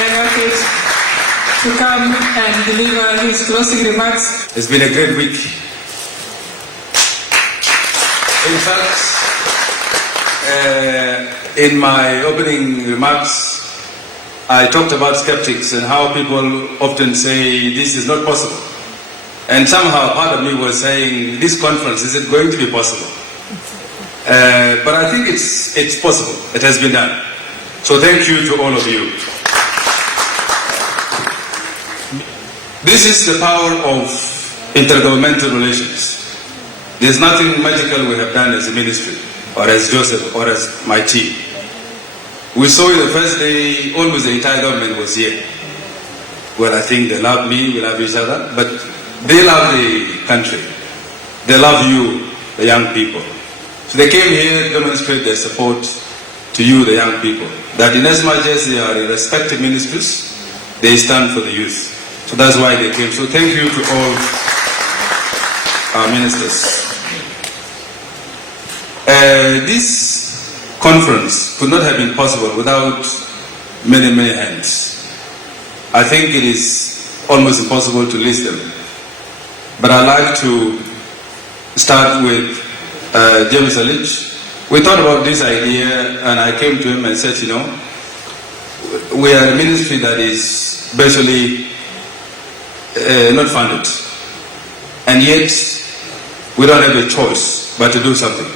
Geng Akec to come and deliver his closing remarks. It's been a great week. In fact, in my opening remarks, I talked about skeptics and how people often say this is not possible. And somehow part of me was saying, this conference, is it going to be possible? But I think it's possible. It has been done. So thank you to all of you. This is the power of intergovernmental relations. There's nothing magical we have done as a ministry, or as Joseph, or as my team. We saw in the first day, almost the entire government was here. Well, I think they love me, we love each other, but they love the country. They love you, the young people. So they came here to demonstrate their support to you, the young people. That in as much as they are in respective ministries, they stand for the youth. So that's why they came. So thank you to all our ministers. This conference could not have been possible without many, many hands. I think it is almost impossible to list them. But I'd like to start with James Alich. We thought about this idea and I came to him and said, you know, we are a ministry that is basically not funded. And yet, we don't have a choice but to do something.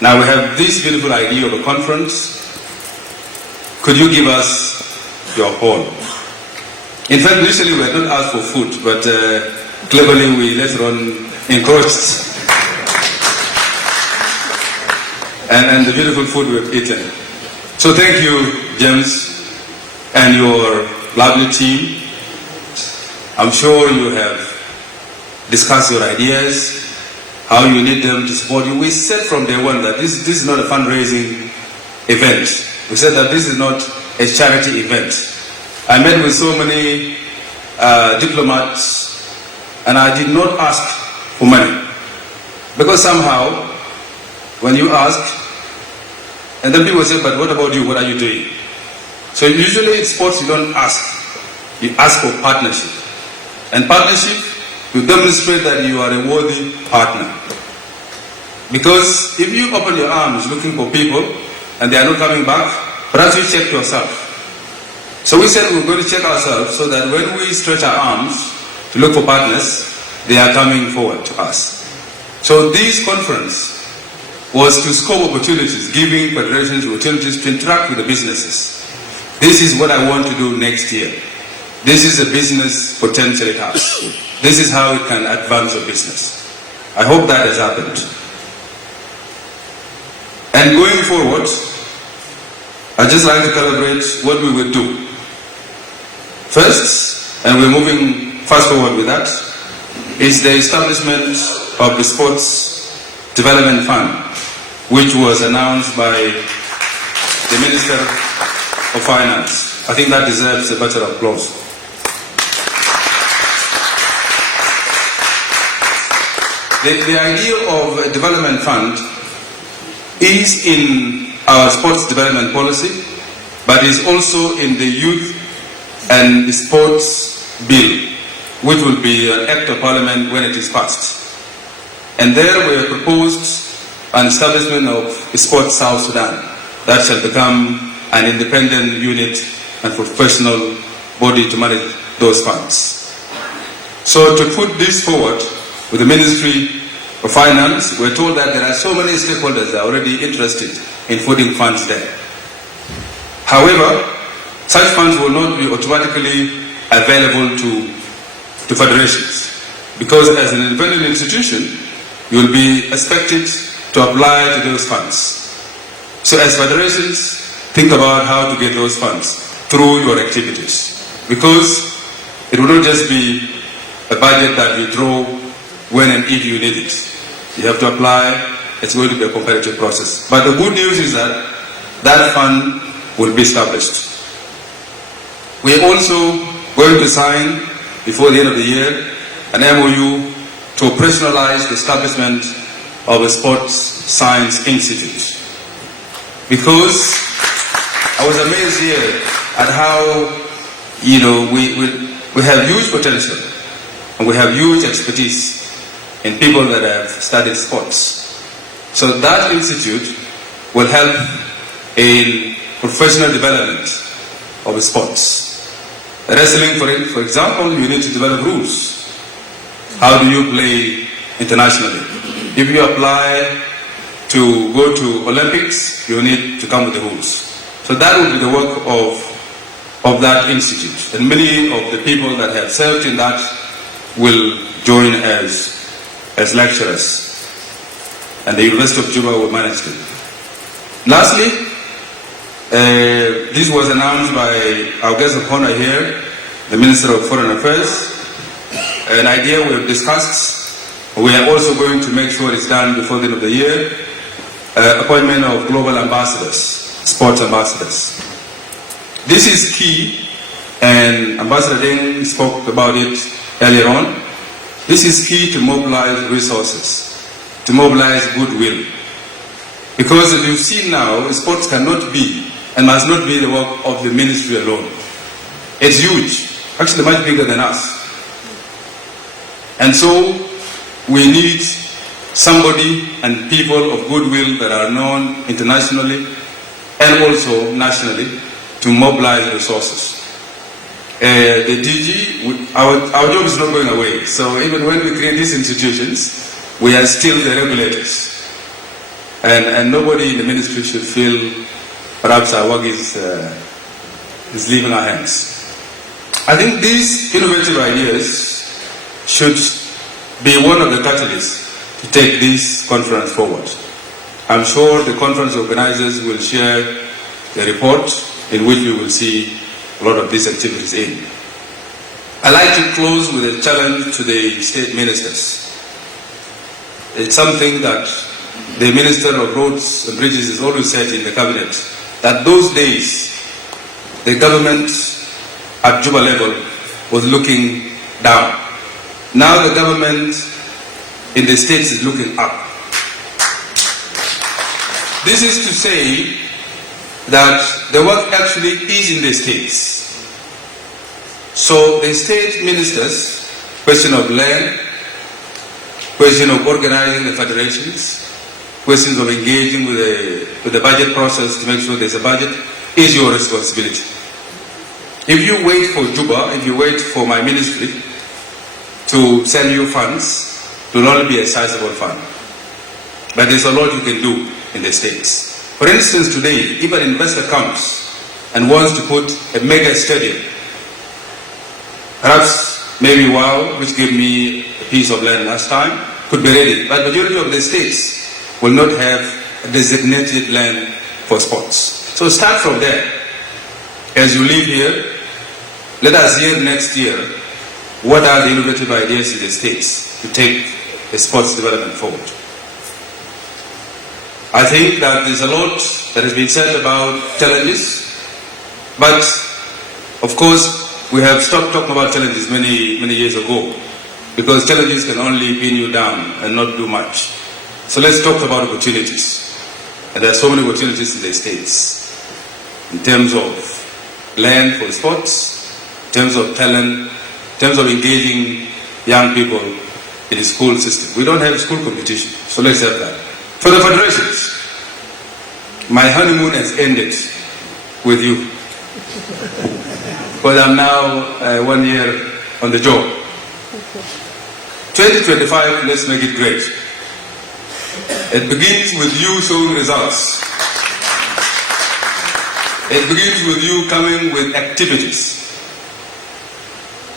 Now we have this beautiful idea of a conference. Could you give us your hall? In fact, initially we had not asked for food, but cleverly we later on encroached. And the beautiful food we've eaten. So thank you, James, and your lovely team. I'm sure you have discussed your ideas, how you need them to support you. We said from day one that this is not a fundraising event. We said that this is not a charity event. I met with so many diplomats and I did not ask for money. Because somehow, when you ask, and then people say, but what about you? What are you doing? So usually in sports you don't ask. You ask for partnership. And partnership, you demonstrate that you are a worthy partner. Because if you open your arms looking for people and they are not coming back, perhaps you check yourself. So we said we're going to check ourselves so that when we stretch our arms to look for partners, they are coming forward to us. So this conference was to scope opportunities, giving federations opportunities to interact with the businesses. This is what I want to do next year. This is the business potential it has. This is how it can advance the business. I hope that has happened. And going forward, I'd just like to calibrate what we will do. First, and we're moving fast forward with that, is the establishment of the Sports Development Fund, which was announced by the Minister of Finance. I think that deserves a better applause. The idea of a development fund is in our sports development policy, but is also in the youth and sports bill, which will be an act of parliament when it is passed. And there we have proposed an establishment of Sports South Sudan that shall become an independent unit and professional body to manage those funds. So to put this forward with the Ministry of Finance, we're told that there are so many stakeholders that are already interested in putting funds there. However, such funds will not be automatically available to federations, because as an independent institution, you will be expected to apply to those funds. So as federations, think about how to get those funds through your activities, because it will not just be a budget that you draw when and if you need it. You have to apply. It's going to be a competitive process. But the good news is that that fund will be established. We are also going to sign before the end of the year an MOU to operationalize the establishment of a Sports Science Institute. Because I was amazed here at how we have huge potential and we have huge expertise in people that have studied sports. So that institute will help in professional development of sports. Wrestling, for example, you need to develop rules. How do you play internationally? If you apply to go to Olympics, you need to come with the rules. So that will be the work of that institute. And many of the people that have served in that will join as lecturers. And the University of Juba will manage it. Lastly, this was announced by our guest of honor here, the Minister of Foreign Affairs. An idea we have discussed. We are also going to make sure it's done before the end of the year. Appointment of global ambassadors, sports ambassadors. This is key, and Ambassador Geng spoke about it earlier on. This is key to mobilize resources, to mobilize goodwill. Because as you see now, sports cannot be and must not be the work of the ministry alone. It's huge, actually much bigger than us. And so we need somebody and people of goodwill that are known internationally and also nationally to mobilize resources. The DG, our job is not going away. So even when we create these institutions, we are still the regulators. And nobody in the ministry should feel perhaps our work is leaving our hands. I think these innovative ideas should be one of the catalysts to take this conference forward. I'm sure the conference organizers will share the report in which we will see a lot of these activities in. I'd like to close with a challenge to the state ministers. It's something that the Minister of Roads and Bridges has always said in the cabinet, that those days the government at Juba level was looking down. Now the government in the states is looking up. This is to say that the work actually is in the states. So the state ministers, question of land, question of organizing the federations, questions of engaging with the budget process to make sure there's a budget, is your responsibility. If you wait for Juba, if you wait for my ministry to send you funds, it will only be a sizable fund. But there's a lot you can do in the states. For instance, today, if an investor comes and wants to put a mega stadium, perhaps maybe WOW, which gave me a piece of land last time, could be ready. But the majority of the states will not have a designated land for sports. So start from there. As you live here, let us hear next year what are the innovative ideas in the states to take the sports development forward. I think that there's a lot that has been said about challenges, but of course we have stopped talking about challenges many years ago, because challenges can only pin you down and not do much. So let's talk about opportunities. And there are so many opportunities in the states in terms of land for sports, in terms of talent, in terms of engaging young people in the school system. We don't have school competition, so let's have that. For the federations, my honeymoon has ended with you, because I'm now 1 year on the job. 2025, let's make it great. It begins with you showing results. It begins with you coming with activities.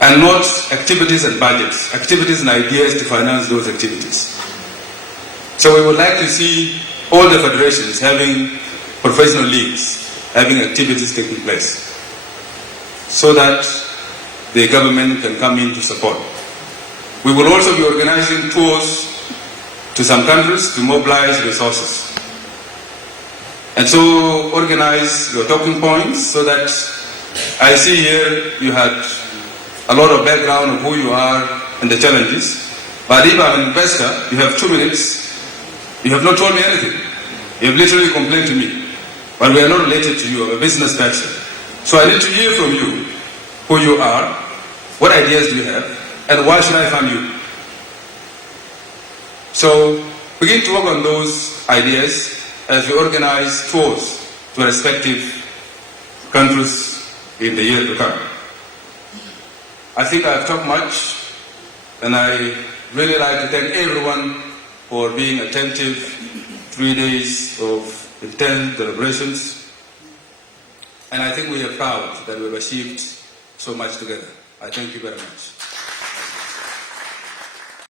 And not activities and budgets, activities and ideas to finance those activities. So we would like to see all the federations having professional leagues, having activities taking place, so that the government can come in to support. We will also be organizing tours to some countries to mobilize resources. And so organize your talking points so that I see here you had a lot of background of who you are and the challenges. But if I'm an investor, you have 2 minutes, you have not told me anything. You have literally complained to me. But we are not related to you, I'm a business person. So I need to hear from you. who you are, what ideas do you have, and why should I fund you? So begin to work on those ideas as we organize tours to respective countries in the year to come. I think I've talked much, and I really like to thank everyone for being attentive. 3 days of intense deliberations, and I think we are proud that we've achieved so much together. I thank you very much.